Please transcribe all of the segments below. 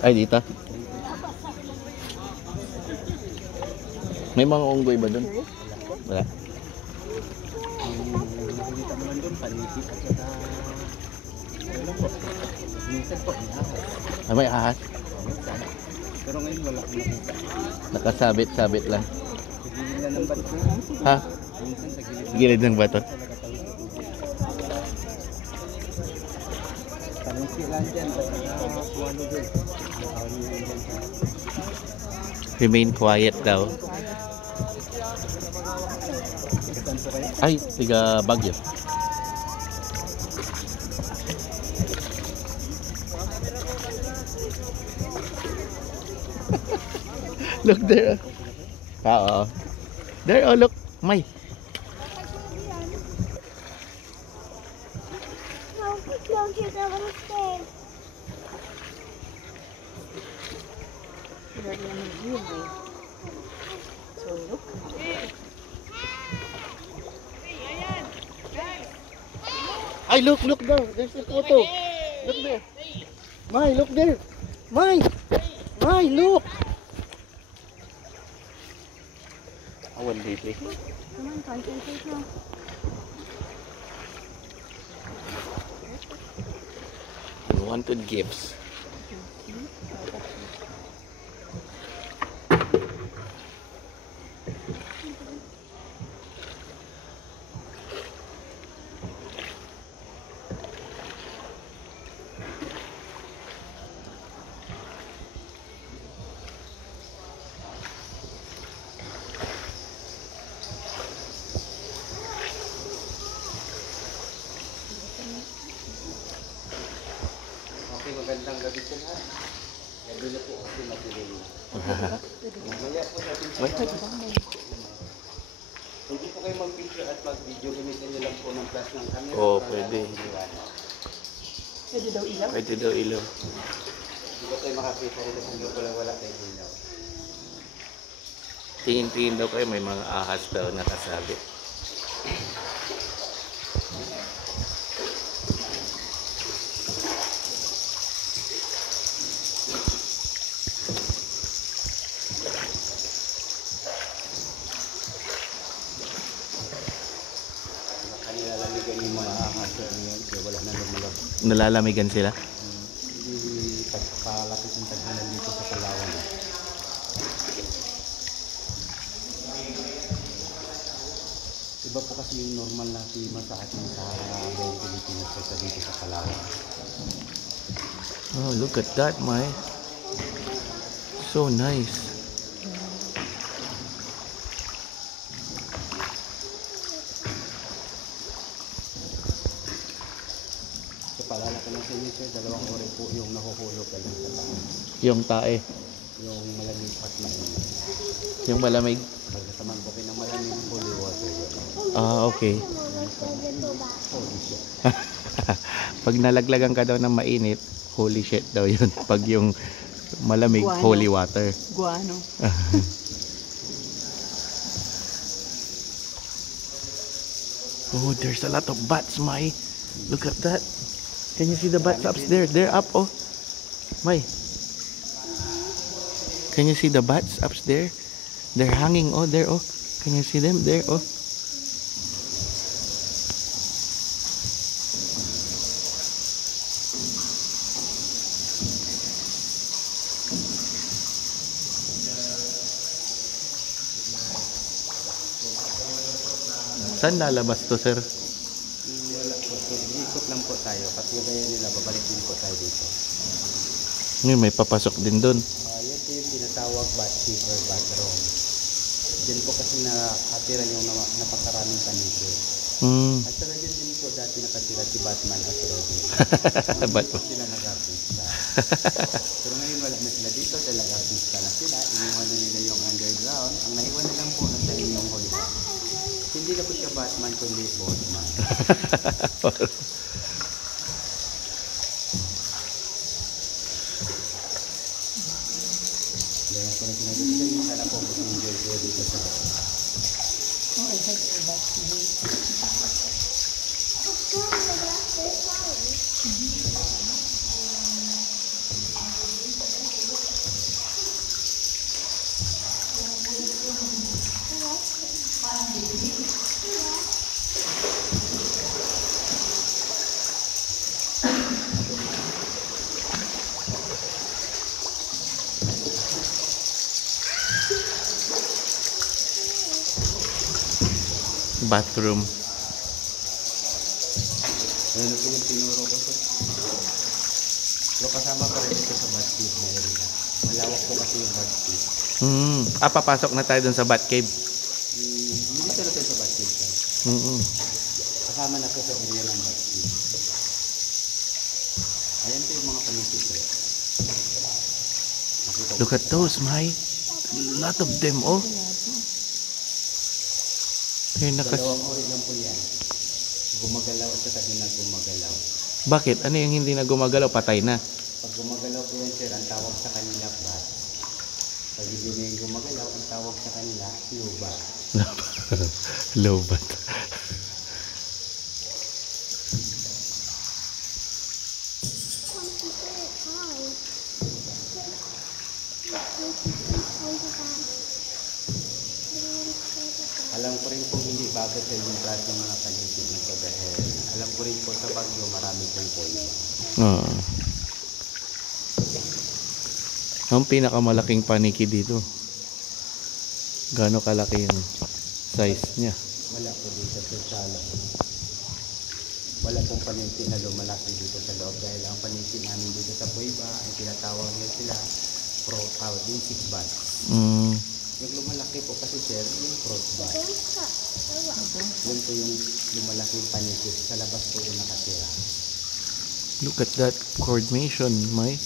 Ay, dito. May mga unggoy ba dun? Wala. Nakikita mo lang doon, paligid at saka ano po, minsan po, Ay, may ahas. pero ngayon wala akong nakita. Nakasabit-sabit lang. Sa gilid lang ng bato. Ha? Minsan sa gilid. Gilid ng bato. Talungsi lang dyan, basta nakakuwalo din. Nakawalo yan dyan sa... Remain quiet daw. Ikatan sa kayo? Ay, tiga Baguio. Look there. Oo. There, oh look. May. Ay, look daw. There's a photo. Look there. May, look there. May, look. Awan dito. Come on, concentrate now. Unwanted gifts. Okay, magandang gabi po na. Gabi na po kasi matiling. Mamaya po sa ating hindi po kayo mag-picture at mag-video. Gamitin nyo lang po ng flash ng camera. Oo, para pwede. Pwede daw ilaw? Pwede daw ilaw. Hindi ko kayo makakita rin kasi hindi ko wala kayo ilaw. Tingin-tingin daw kayo, may mga ahas daw nakasabit. Nilalamigan yung mga ahas ngayon kaya wala na lumalab. Nalalamigan sila? Hindi pagpalapit ng taghanan dito sa Palawan. Iba po kasi yung normal na klima sa atin sa buong Pilipinas kaysa dito sa Palawan. Oh, look at that, Mai. So nice. So paalala ko lang sa inyo sir, 2 oras po yung nahuhulog galing sa taas. Yung tae. Yung malamig at mainit. Yung malamig. Pag nasaman po kayo ng malamig, holy water yun. Ah, okay. Holy shit. Pag nalaglagan ka daw ng mainit, holy shit daw yun. Pag yung malamig, Guano. holy water. Guano. Oh, there's a lot of bats, Mai. Look at that. Can you see the bats upstairs? They're up, oh. Mai. Can you see the bats upstairs? They're hanging, oh, there, oh. Can you see them? There, oh. Saan lalabas to, sir? Wala po. Ikot lang po tayo. Patuloy nila, babalik din po tayo dito. Ngayon, may papasok din doon. Yan po yung tinatawag bat fever bathroom. Diyan po kasi nakatira yung napakaraming panigro. At saka dyan din po dati nakatira si Batman at Robin. Batman. Sila nag-artista. Pero ngayon wala na sila dito dahil nag-artista na sila. Iniwan na nila yung underground. Ang naiwan na lang po nasa inyong Hollywood. Hindi na po siya Batman kundi Batman. Kaya ko na sinabi sa inyo, sana po mag-enjoy kayo dito sa Oh, I had a bat. bathroom. Ano po yung tinuro ko to? Pero kasama pa rin ito sa bathtub na area. Malawak po kasi yung bathtub. Papasok na tayo dun sa bat cave. Hindi talaga sa bathtub. Sir. Kasama na po sa area ng bathtub. Ayan po yung mga panisip ko. Look at those, Mai. Lot of them, oh. Ayun, Dalawang ori lang po yan. Gumagalaw at saka di na gumagalaw. Bakit? Ano yung hindi na gumagalaw? Patay na. Pag gumagalaw po yan, sir, ang tawag sa kanila bat. Pag hindi na yung gumagalaw, ang tawag sa kanila luba. Lobat. Alam ko rin po hindi bago sa yung klaseng mga paligid na to dahil alam ko rin po sa Baguio marami pong kuya. Oo. Ang pinakamalaking paniki dito. Gaano kalaki yung size niya? Wala po dito sa sala. Wala pong paniki na lumalaki dito sa loob dahil ang paniki namin dito sa Puiba ay tinatawag nila sila insect bat. Yung lumalaki po kasi sir, yung fruit bat. Yun po yung lumalaking panikit. Sa labas po yung nakatira. Look at that coordination, Mai.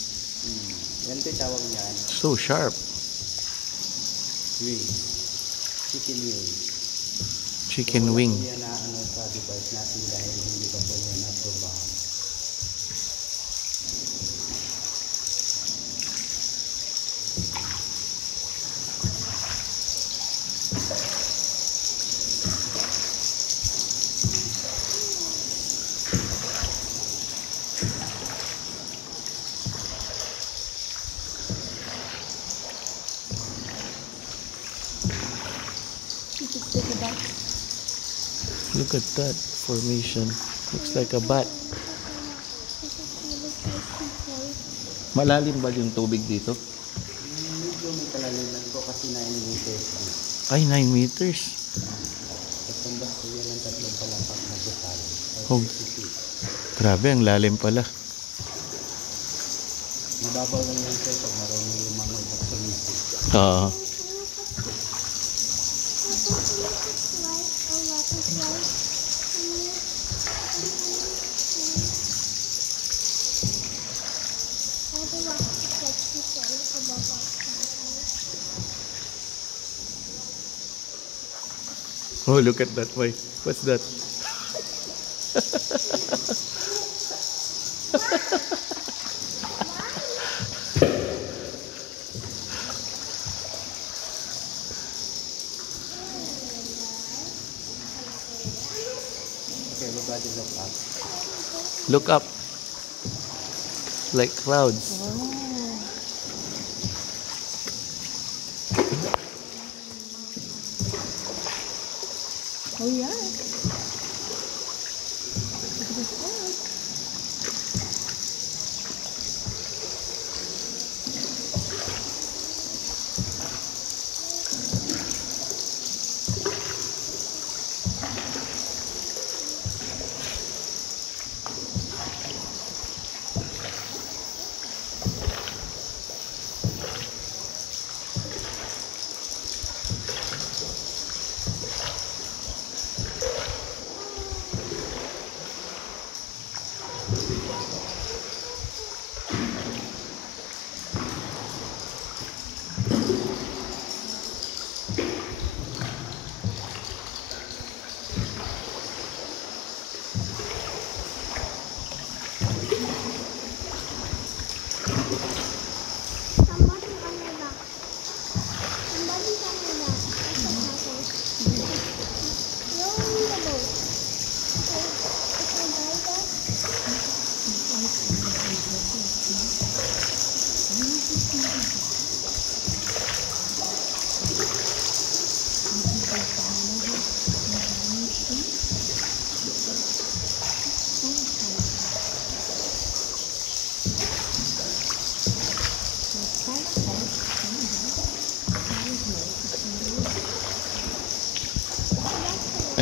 Yan po yung tawag niyan. So sharp. Wing. Chicken wing. Chicken wing. Yan na ano sa device natin dahil hindi pa po yan na-probahan. Look at that formation. Looks like a bat. Malalim ba yung tubig dito? Medyo may kalaliman po kasi 9 meters. Ay, 9 meters. Pagtambas ko yan ang tatlong palapak na bukal. Oh, grabe, ang lalim pala. Mababaw lang yan sir pag marunong yung mga at sumisip. Oo. Oh, look at that way. What's that? Okay, everybody look up. Look up. Like clouds. Oh yeah.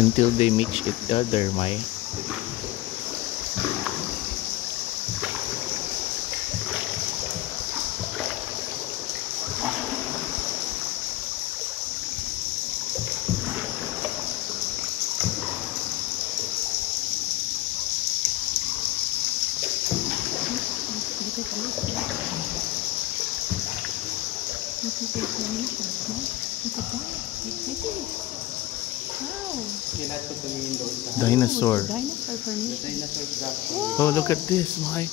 until they meet each other, Mai. Kailan ko tumingin doon sa Dinosaur. Dinosaur furniture. dinosaur trap. Oh, look at this, Mai.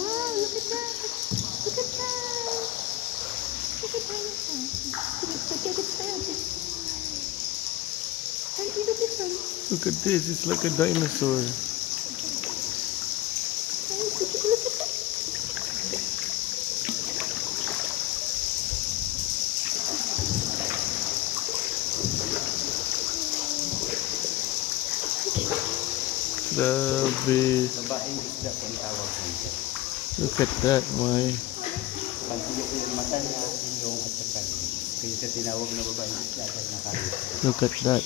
Wow, look at that. Look at that. Look at dinosaur. Look at that. Slightly different. Look at this. It's like a dinosaur. Look at that. Grabe. Babaeng isda po ang tawag nito. Look at that, Mai. Pag-iyo po yung mata niya, ilong at saka liig. Kaya siya tinawag na babaeng isda dahil nakalit. Look at that.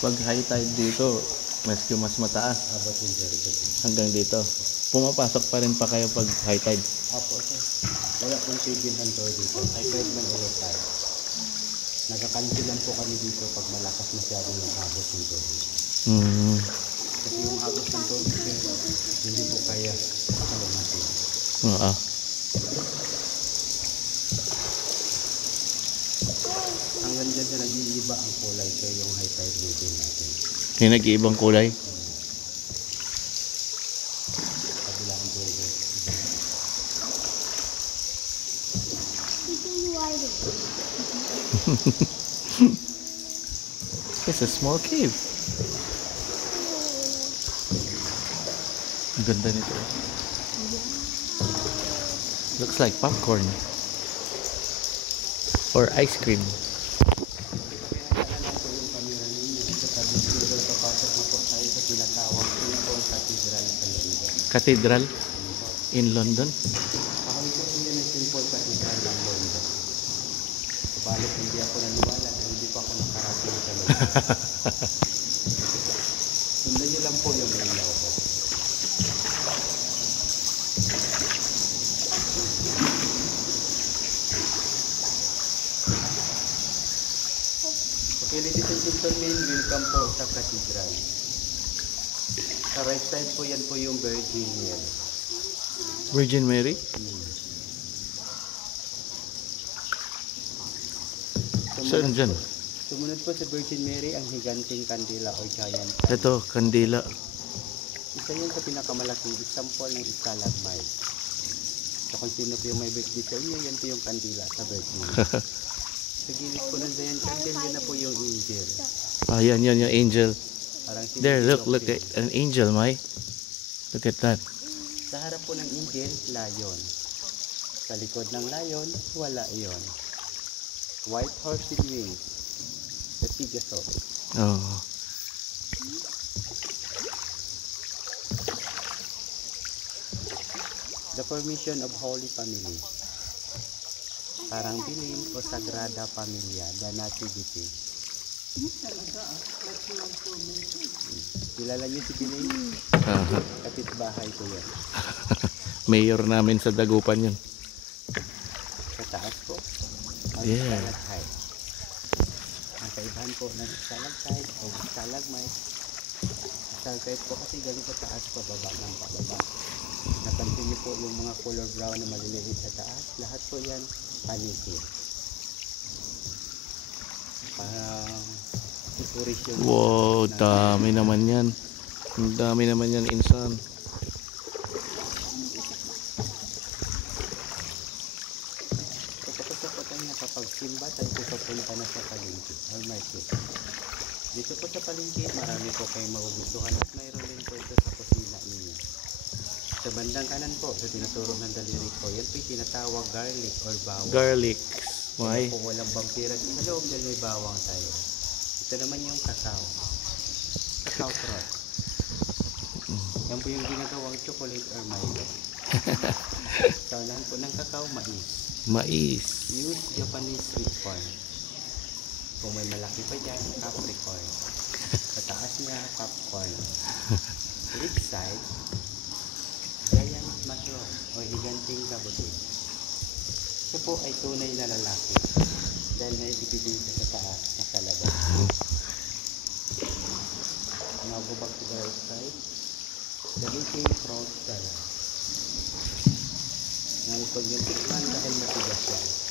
Pag high tide dito, mas mataas Abot yung very hanggang dito. Pumapasok pa rin pa kayo pag high tide. Apo, sir. Wala pong tigil ang tour dito. High tide man o low tide. Nagkakansil lang po kami dito pag malakas masyado yung agos ng tubig. Mm. Kasi yung agos ng tubig, sir, hindi po kaya kalamatin. Oo. Hanggang dyan sa nag-iiba ang kulay, sir, yung high tide level natin. Yung nag-iibang kulay. Kabilang ang buhay. It's a small cave. Ang ganda nito. Looks like popcorn. Or ice cream. Pinagdaanan po yung camera ninyo. Sa tabi dito, papasok na po tayo sa tinatawag Temple Cathedral sa London. Cathedral in London. Pakawin ko po yan ang Temple Cathedral ng London. Subalit hindi ako naniwala dahil hindi pa ako nakarating sa London. Sundan niyo lang po yung ilaw ko. Okay, ladies and gentlemen, welcome po sa Cathedral. Sa right side po yan po yung Virgin Mary. Virgin Mary. Saan dyan? Sumunod po sa Virgin Mary ang higanting kandila o giant. Ito, kandila. Isa yun sa pinakamalaking example ng stalagmite. So kung sino po yung may birthday sa inyo, yan po yung kandila sa Virgin Mary. Sa gilid po ng giant candle, yun na po yung angel. Ayan, yan yung angel. Parang There, look at an angel, Mai. Look at that. Sa harap po ng angel, lion. Sa likod ng lion, wala iyon. White horse with wings. The Pegasus. Oh. The formation of Holy Family. Parang bilin o Sagrada Familia, the Nativity. Kilala niyo si Bilin? Kapitbahay ko yan. Mayor namin sa Dagupan yun. Sa taas po, ang Yeah. stalactite. Ang kaibahan po ng stalactite o stalagmite. Stalactite po kasi galing sa taas pababa ng pababa. Napansin niyo po yung mga color brown na maliliit sa taas. Lahat po yan paniki. Parang ituris yung Wow, dami naman yan. Ang dami naman yan, insan. Kapag po tayo nakapagsimba, tayo po papunta na sa palengke or market. Dito po sa palengke, marami po kayong magugustuhan at mayroon din po ito sa kusina ninyo. Sa bandang kanan po, sa tinuturo ng daliri ko, yan po yung tinatawag garlic or bawang. Garlic. Kaya May. po walang bampiras sa loob dahil may bawang tayo. Ito naman yung kakao. Kakao trot. Yan po yung ginagawang chocolate or Milo. Sa unahan po ng kakao, mais. Mais. Use Japanese sweet corn. Kung may malaki pa dyan, capricorn. Sa taas niya, popcorn. Lip side, giant mushroom o higanting kabuti. Siya po ay tunay na lalaki dahil may ibibigay siya sa taas na sa labas. Now go back to the right side. The leafy fruit salad. Ngayon pag yung tikman dahil matigas yan.